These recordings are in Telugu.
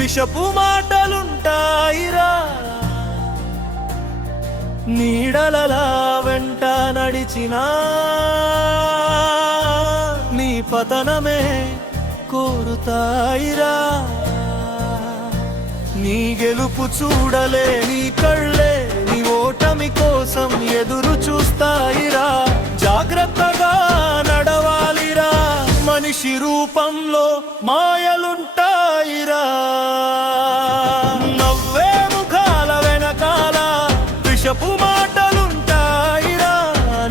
విషపు మాటలుంటాయిరా, నీడలలా వెంట నడిచినా నీ పతనమే కోరుతాయిరా. నీ గెలుపు చూడలే నీ కళ్ళే నీ ఓటమి కోసం ఎదురు చూస్తాయిరా. జాగ్రత్తగా నడవాలిరా, మనిషి రూపంలో మాయలుంటాయిరా. నవ్వే ముఖాల వెనకాల విషపు మాటలుంటాయిరా,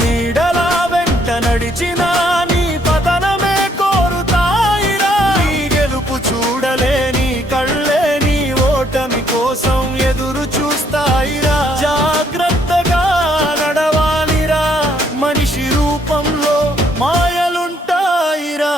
నీడలా వెంట నడిచినా నీ పతనమే కోరుతాయిరా. నీ గెలుపు చూడలే నీ కళ్ళే నీ ఓటమి కోసం ఎదురు చూస్తాయిరా. జాగ్రత్తగా నడవాలిరా, మనిషి రూపంలో మాయలుంటాయిరా.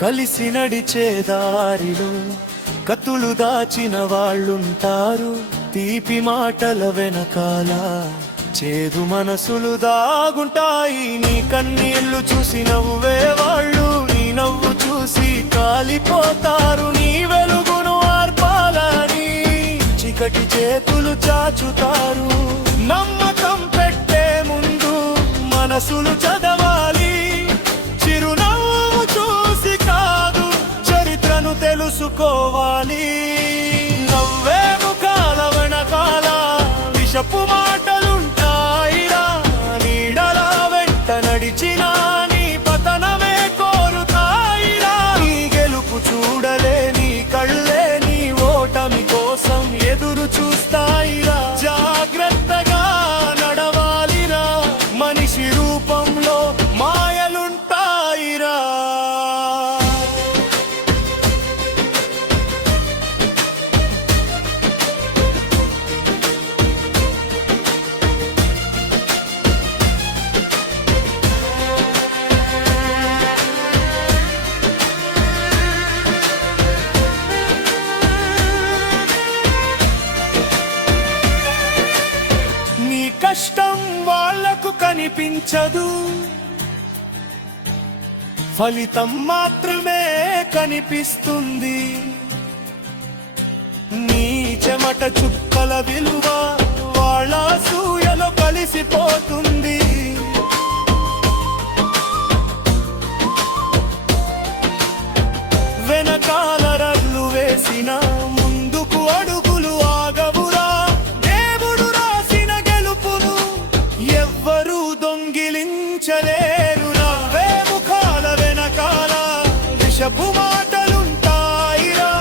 కలిసి నడిచే దారిలో కత్తులు దాచిన వాళ్ళుంటారు. తీపి మాటల వెనకాల చేదు మనసులు దాగుంటాయి. నీ కన్నీళ్లు చూసి నవ్వే వాళ్ళు నీ నవ్వు చూసి కాలిపోతారు. నీ వెలుగును ఆర్పాలని చీకటి చేతులు చాచుతారు. నమ్మకం పెట్టే ముందు మనసులు చదవాలి. చిరునవ్వు చూసి కాదు చరిత్రను తెలుసుకోవాలి. నవ్వే ముఖాల వెనకాల విషపు మాటలుంటాయిరా, నీడలా వెంట నడిచినా నీ పతనమే కోరుతాయిరా. నీ గెలుపు చూడలే నీ కళ్ళే నీ ఓటమి కోసం ఎదురు చూస్తాయిరా. జాగ్రత్తగా నడవాలిరా, మనిషి రూపంలో మాయలుంటాయిరా. నీ కష్టం వాళ్లకు కనిపించదు, ఫలితం మాత్రమే కనిపిస్తుంది. నీ చెమట చుక్కల విలువ వాళ్ళ సూయలో కలిసిపోతుంది. వెనకాల రల్లు వేసిన ముందుకు అడుగులు ఆగవురా. దేవుడు రాసిన గెలుపును ఎవ్వరూ దొంగిలించలేరు. నవ్వే ముఖాల వెనకాల విషపు మాటలుంటాయిరా,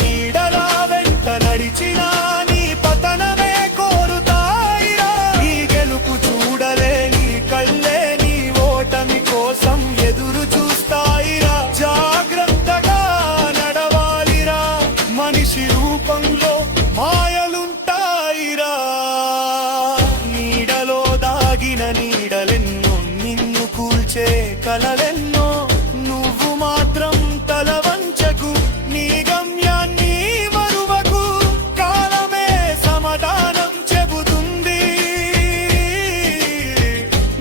నీడలా వెంట నడిచినా నీ పతనమే కోరుతాయిరా. నీ గెలుపు చూడలే నీ కళ్ళే నీ ఓటమి కోసం ఎదురు చూస్తాయిరా. జాగ్రత్తగా నడవాలిరా, మనిషి రూపంలో మాయలుంటాయిరా. నీడలో దాగిన నీడలెన్నో నిన్ను కూల్చే కలలెన్నో. నువ్వు మాత్రం తల వంచకు, నీ గమ్యాన్ని మరువకు. కాలమే సమాధానం చెబుతుంది.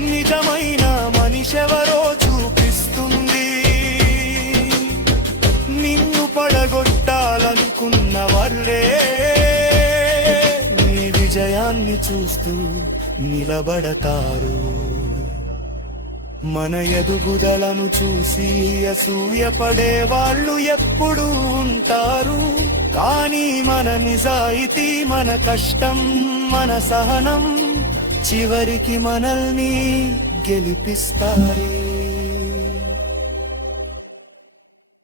నిజమైన మనిషెవరో చూపిస్తుంది. నిన్ను పడగొట్టాలనుకున్న వాళ్ళే నీ విజయాన్ని చూస్తూ నిలబడతారు. మన ఎదుగుదలను చూసి అసూయపడే వాళ్ళు ఎప్పుడూ ఉంటారు. కానీ మన నిజాయితీ, మన కష్టం, మన సహనం చివరికి మనల్ని గెలిపిస్తాయి.